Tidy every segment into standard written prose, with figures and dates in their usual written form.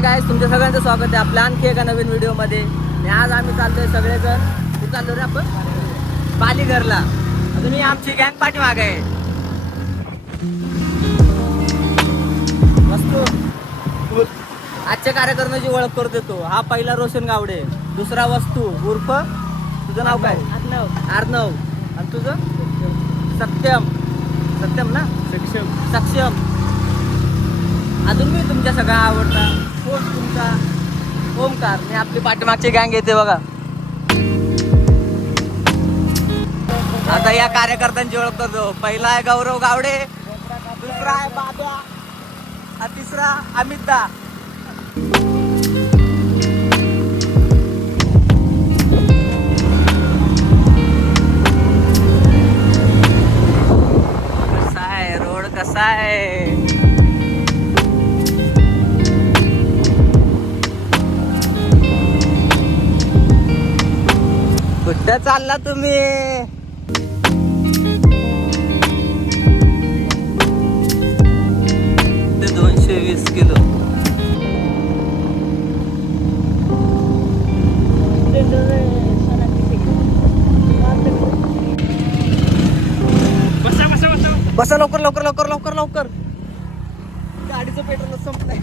Hi guys, तुमच्या सगळ्यांचं स्वागत आहे आपल्या आणखी एका नवीन व्हिडिओमध्ये. आणि आज आम्ही चाललोय सगळेजण. कुठे चाललो रे आपण? पालीघरला. अजून ही आमची गँग पाठीमागे आहे. वस्तू आजच्या कार्यक्रमाची ओळख करू देतो. हा पहिला रोशन गावडे, दुसरा वस्तू उर्फ तुझं नाव काय? अर्णव. आणि तुझं? सत्यम. सत्यम ना? सक्षम. अजून मी तुमच्या सगळ्या आवडता होस्ट तुमचा ओमकार. मी आपली पाठीमागची गँग येते बघा. आता या कार्यकर्त्यांची ओळख करतो. पहिला आहे गौरव गावडे, दुसरा आहे बाब्या, हा तिसरा अमित दा. कसा आहे रोड? कसा आहे? कुठं चालला तुम्ही? ते 220 किलो. बसा लवकर लवकर लवकर लवकर लवकर. गाडीचं पेट्रोल संपलंय.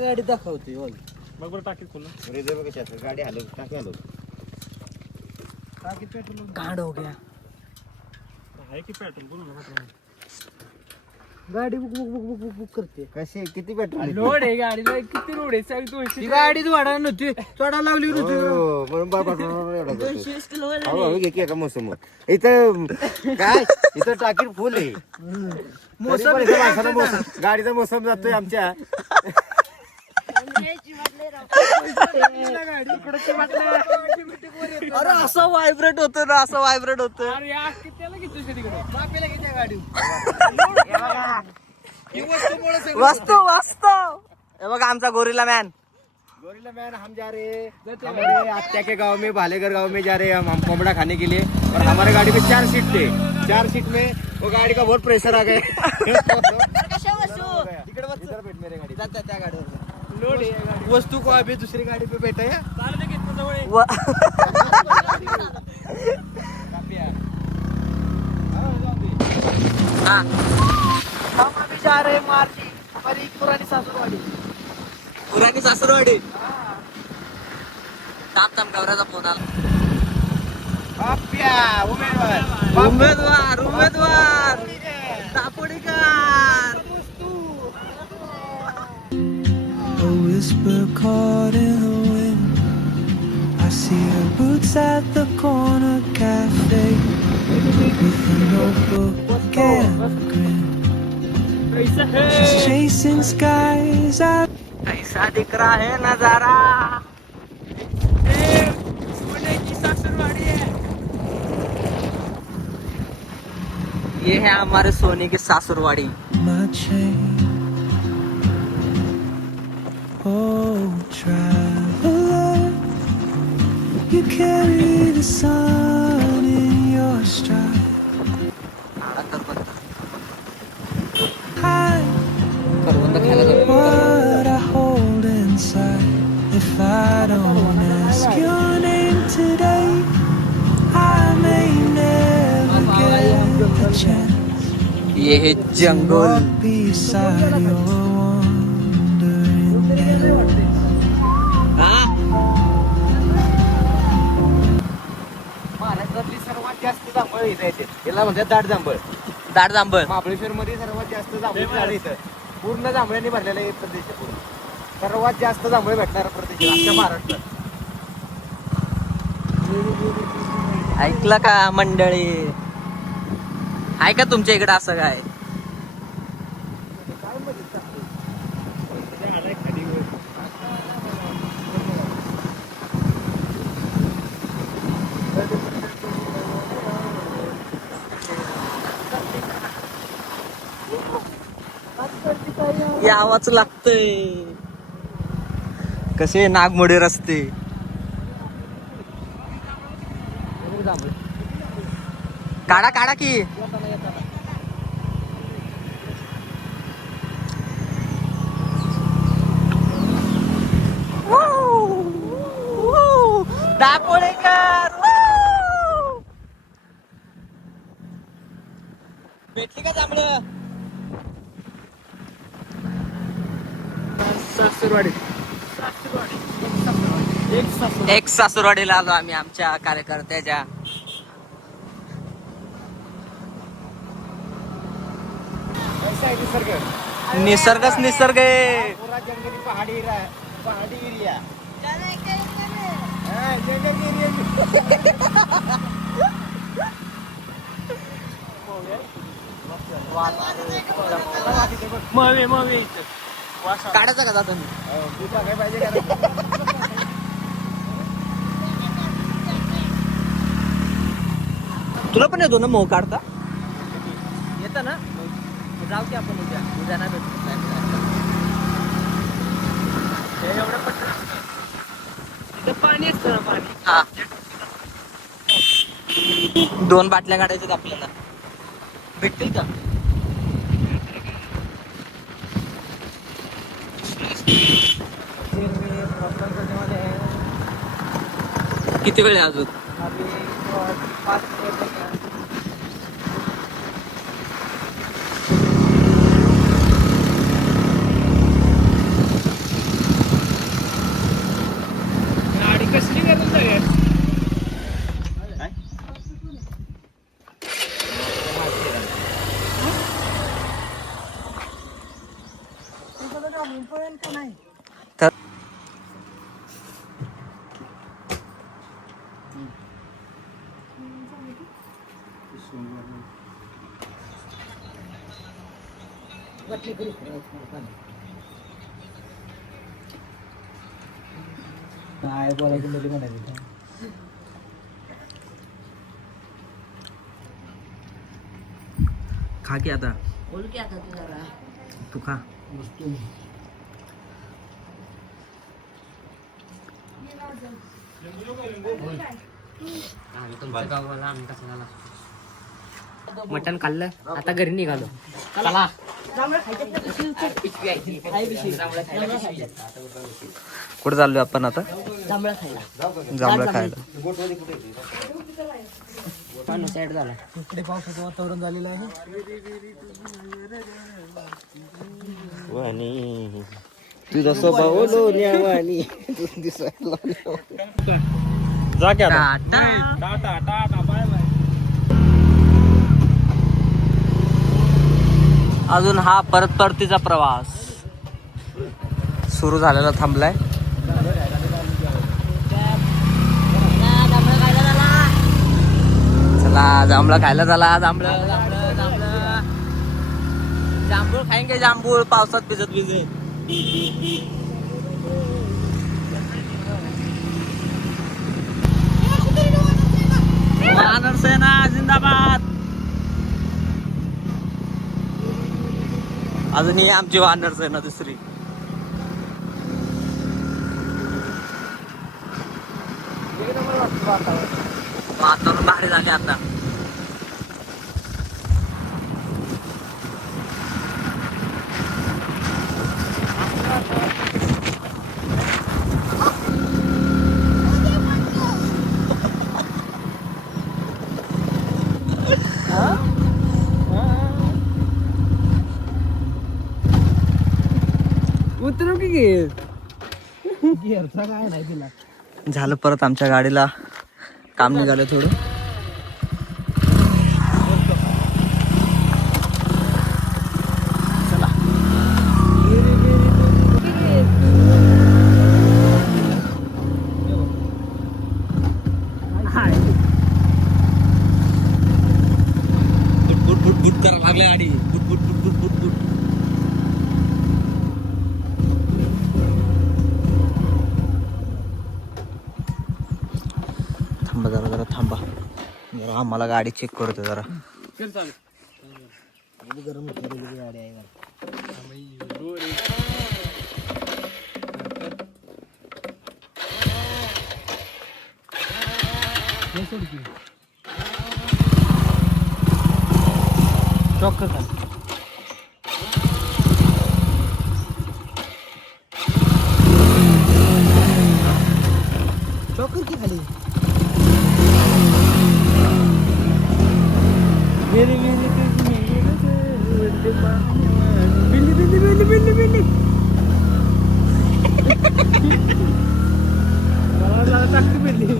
गाडी दाखवते मग बरं टाकीत खोलून रिझर्व कशात गाडी हलव टाकी हलव टाकीत पेट्रोल गाड हो गया. आहे की पेट्रोल बोलू नका. गाडी book book book book book book करते. कसे किती पेट्रोल लोड आहे गाडीला. किती लोड आहे? साडी 200. गाडी वाढा नव्हती, चढा लावली हो म्हणून एवढा 220 किलो. हळूहळू घे की एका मोसम इथं काय इथं टाकीत फुल आहे. मोसम माणसाला मोसम गाडीचा मोसम जातोय आमच्या. अरे असं व्हायब्रेट होतं ना, असं व्हायब्रेट होतं. अरे या कितीला घेतोस का तिकडे? बापेला किती गाडी वास्तव वास्तव. हे बघा आमचा गोरिल्ला मॅन. गोरिल्ला मैन हम जा रहे हैं हमारे आत्या के गांव में भालेगर गांव में जा रहे हैं हम कोमड़ा खाने के लिए. और हमारे गाड़ी में 4 सीट थे. 4 सीट में वो गाड़ी का बहुत प्रेशर आ गया. इधर बैठ मेरे गाड़ी. त्या गाडीवर लोड आहे गाडी. वस्तू को अभी दूसरी गाड़ी पे बैठे हैं. चालू घेतलं जवळ आहे. हम अभी जा रहे हैं मार्ची, हमारी पुरानी सासुरवाडी. पुरानी सासुरवाडी. थांब थांब, गौराचा फोन आला. उमेदवार उमेदवार दापोडीकर. A whisper caught in the wind. I see her boots at the corner cafe with a notebook and a grin. She's chasing skies out. कैसा दिख रहा है नजारा? ये है हमारे सोने की सासुरवाड़ी. My chain. Oh, traveler, you carry the sun in your stride. Hide what I hold inside. If I don't ask your name today, I may never get the chance. ये है जंगल. Walk beside your wandering hand. महाराष्ट्रातली सर्वात जास्त जांभळ इथं येते. याला म्हणतात दाट जांभळ. दाट जांभळ. महाबळेश्वर मध्ये सर्वात जास्त जांभळ झाड इथं. पूर्ण जांभळांनी भरलेला आहे प्रदेश आहे पूर्ण. सर्वात जास्त जांभळ भेटणारा प्रदेश आहे आमच्या महाराष्ट्रात. ऐकलं का मंडळी? आहे का तुमच्या इकडे असं काय? यावाच लागतंय. कसे नागमोडे रस्ते. काढा काढा की. दापोळेकर भेटली का जांभळं? एक सासूरवाडीला आलो आम्ही आमच्या कार्यकर्त्याच्या. निसर्गच निसर्ग आहे. पूरा जंगली पहाड़ी एरिया. काढायचं का जातो मी? काय पाहिजे का? तुला पण येतो ना मऊ काढता? येतं ना? जाऊ की आपण उद्या नाही भेटू. पाणी असतं ना पाणी. हा 2 बाटल्या काढायच्यात आपल्याला. भेटतील का? किती वेळ आहे अजून? गाडी कसली करून जाऊया? तर काय बोलायचं मुली म्हणायचं. खा की आता. तू खा. मटण खाल्लं आता घरी निघालो. चला कुठे चाललोय आपण आता? जांभळा खायला. जांभळं खायला. पाणी साईड झाला. इकडे पावसाचं वातावरण झालेलं आहे. तुझा स्वभाव जा की आता. Tata tata bye bye. अजून हा परतीचा प्रवास सुरू झालेला थांबलाय. चला जांभळं खायला चला. जांभळं जांभळं जांभळं जांभूळ खाएंगे. जांभूळ पावसात भिजत भिजत. वानर सेना जिंदाबाद. अजून ही आमची वानर सेना दुसरी. वातावरण भारी झाले आता. उतरू की गे. गिअरचा काय नाही तिला. झालं परत आमच्या गाडीला काम निघालं थोडं. बुट बुट बुट बुट करायला लागले गाडी. Boot boot boot boot boot boot. थांबा जरा जरा थांबा. जरा आम्हाला गाडी चेक करतो जरा. चल चालेल. गरम गाडी आहे. चॉक कर चॉकर की खाली मेरी मेरी बिल्ली बिल्ली बिल्ली बिल्ली बिल्ली मला टाकते बिल्ली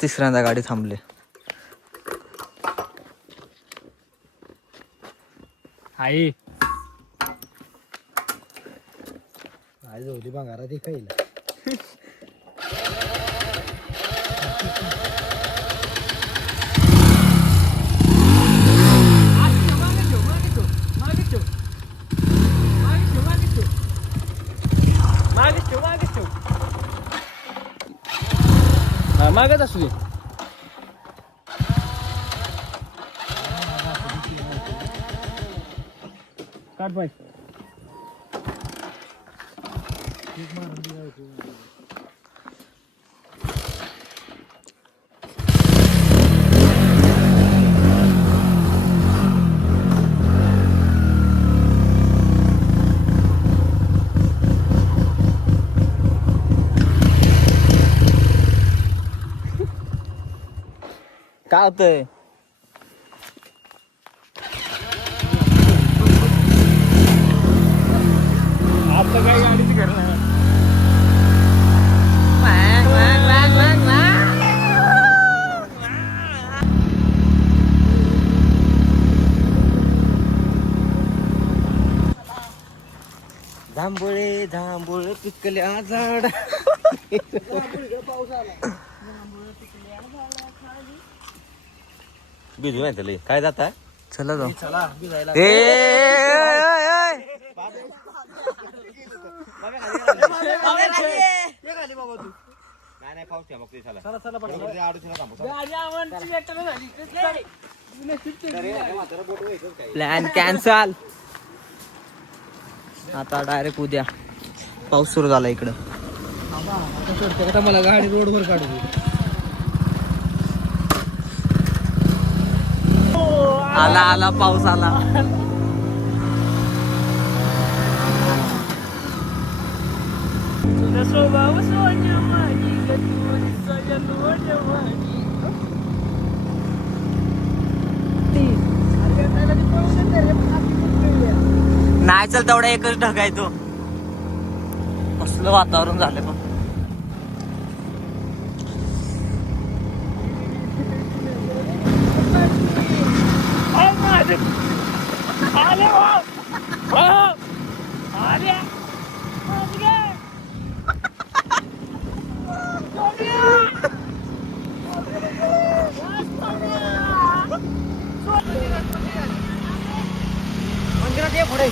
तिसऱ्यांदा गाडी थांबली आई आज होती भांगारा ती खाईल मागत असू दे काट बाय काय होतंय आता काही गाडीच करणार जांभुळे जांभुळे पिकल्या झाड बिजू नाही त्याला काय जात आहे चला जाऊ चला नाही पाऊस मग ते प्लॅन कॅन्सल आता डायरेक्ट उद्या पाऊस सुरू झाला इकडं मला गाडी रोडवर काढू आला आला पाऊस आला नाही चल तेवढा एकच ढग आहे तो कसलं वातावरण झालं पण मंदिरात ये पुढे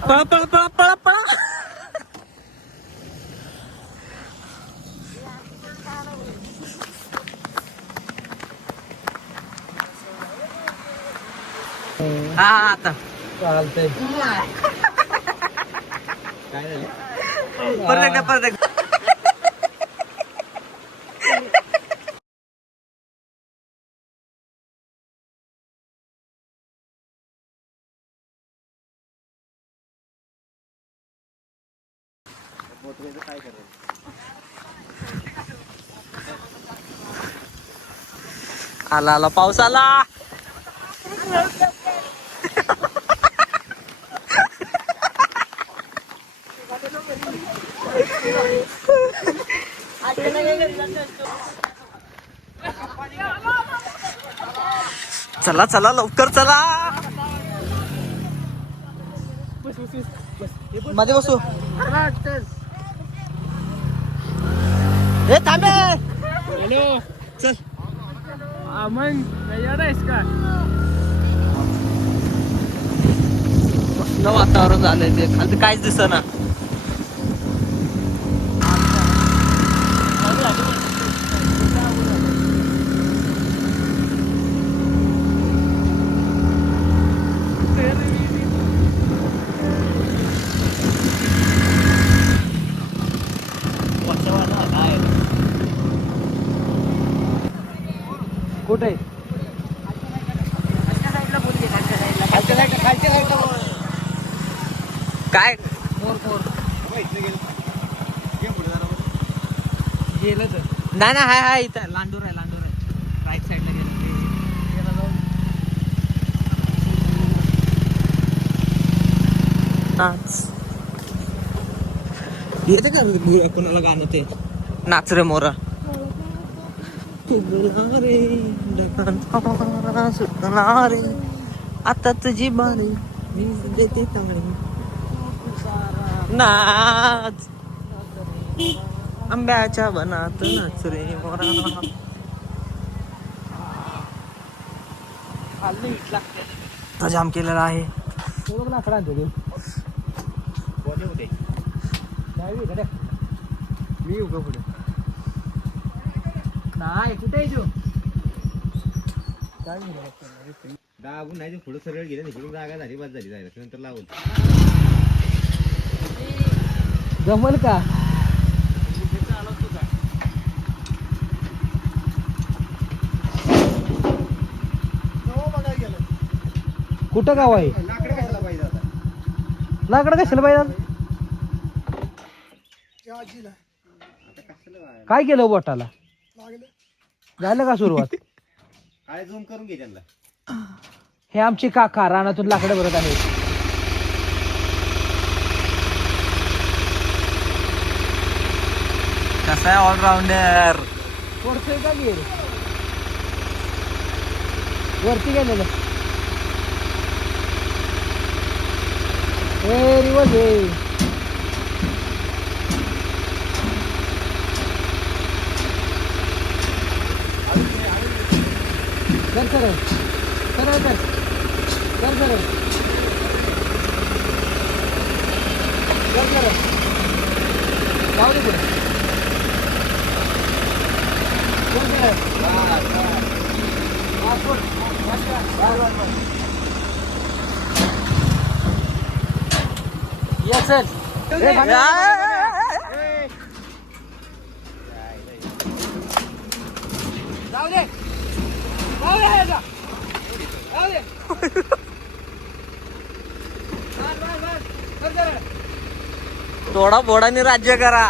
पळा पळा पळा पळा पळा हा आता चालतंय काय झालं परत एकदा परत एकदा आला आला पाऊस आला चला चला लवकर चला मध्ये बसू हे थांबे चल कसलं वातावरण झालंय ते खाली काहीच दिसना. कुठे काय गेलं तर नाही ना हाय हाय इथं लांडूर आहे राईट साईडला गेलं येते का कोणाला गाणं ते नाच रे मोरा सुटला रे आता तुझी बारी देते तारी नाच आंब्याच्या बनात नाच रे मोरा जाम केलेला आहे. मी येऊ का पुढे नाही कुठे दाबून नाही पुढे सरळ गेलं तिकडून जागा झाली बाद झाली जायला नंतर लावून जमल का कुठं गाव आहे लाकडं कशाला पाहिजे आता लाकडं कशाला पाहिजे काय केलं बोटाला झालं का सुरुवात काय झूम करून घे त्यांना हे आमचे काका रानातून लाकडं भरत आहेत. कसा आहे ऑलराऊंडर पडतोय का गेर वरती गेलेलं रिवर्स कर सरळ सरळ कर कर सरळ कर सरळ जाऊ दे पुढे ये चल जाऊ दे थोडा बोडाने राज्य करा.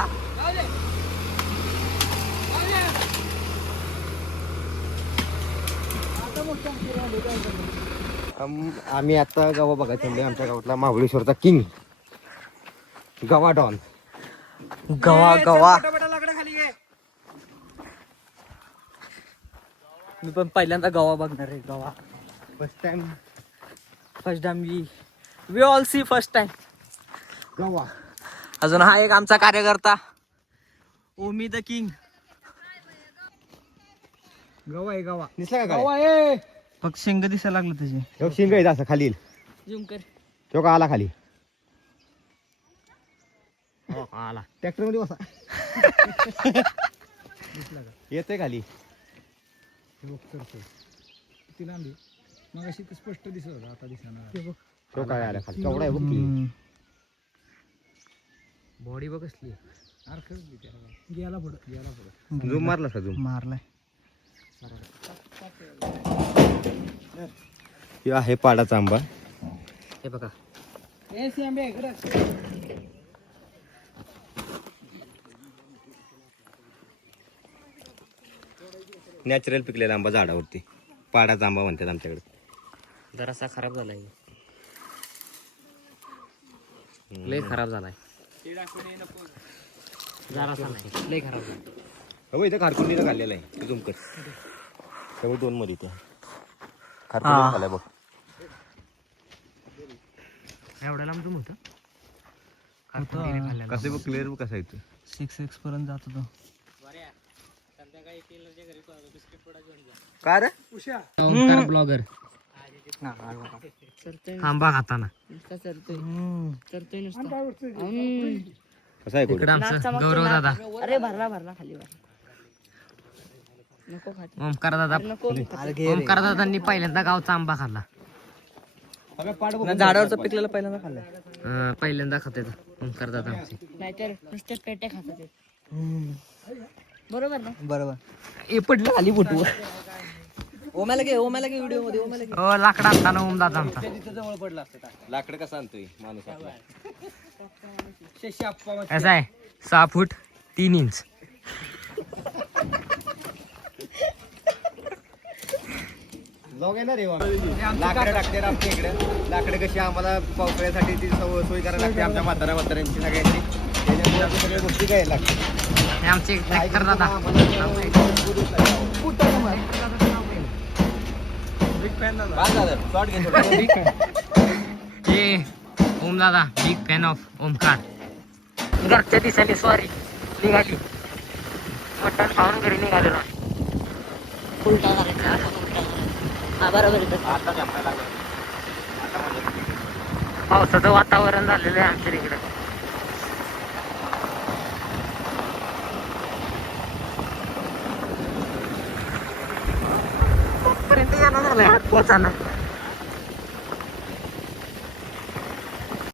आम्ही आता गावा बघायचं म्हणजे आमच्या गावातला महाबळेश्वरचा किंग गवा डॉन गवा गवा मी पण पहिल्यांदा गवा बघणार आहे. गवा first time we all see first time गवा. अजून हा एक आमचा कार्यकर्ता ओमी द किंग गवा आहे गवा दिसला का काय फक्त शेंग दिसायला लागलं त्याचे तो शिंग आहे असं खाली झूम कर तो का आला खाली आला ट्रॅक्टर मध्ये बसा येते खाली किती लांबी मग अशी स्पष्ट दिसत होता आता दिसणार तो काय आला खाली केवढा आहे बघ की. बॉडी बघ कसली गेला पुढं झूम मारला का झूम मारलाय. हे आहे पाडाचा आंबा हे बघा नॅचरल पिकलेला आंबा झाडावरती पाडाचा आंबा म्हणतात आमच्याकडे. जरासा खराब झालाय लय खराब झालाय जरासा नाही लय खराब झाला. हो इथं खारकुंडीला खाल्लेला आहे झूम कर तेव्हा 2 मध्ये इथे खारकुंडीला खाल्लाय बघ. एवढ्या लांब तुम्ही होतं कसं बघ क्लिअर कसं आहे 6x पर्यंत जात होतो. का रे ओमकार ब्लॉगर आंबा खाताना कसं आहे इकडं आमचं गौरव दादा अरे भरला भरला खाली नको खात ओमकार दादा ओमकार दादांनी पहिल्यांदा गावचा आंबा खाल्ला झाडावरचं पिकलेलं पहिल्यांदा खाल्लं. पहिल्यांदा खाते ओमकार दादा आमचे नाहीतर नुसते पेटे खातात ते. बरोबर ना बरोबर. हे पडलं खाली फोटो ओम्याला घे व्हिडिओ मध्ये ओम्याला घे. हो लाकडा आणताना ओम दादा आमचा जवळ पडला असतं. लाकडं कसं आणतोय माणूस आपला शेशी आप्पा कसा आहे 6 फूट 3 इंच जाऊ घेणार रे लाकडं टाकते आमच्या इकडे. लाकडं कशी आम्हाला पावसाळ्यासाठी ती सोय करायला लागते आमच्या म्हाताऱ्यांची सगळ्यांची. त्याच्यामुळे आम्ही सगळ्या गोष्टी घ्यायला लागते. हे आमचे ट्रॅक्टर दादा हे ओम दादा बिग फॅन ऑफ ओमकार घरच्या दिसायला सॉरी निघाली मटण खाऊन घरी निघालेलो उलटा करायचा उलटा हा बरोबर आहे. पावसाचं वातावरण झालेलं आहे आमच्या इकडे पर्यंत येणं झालंय हात पोचायला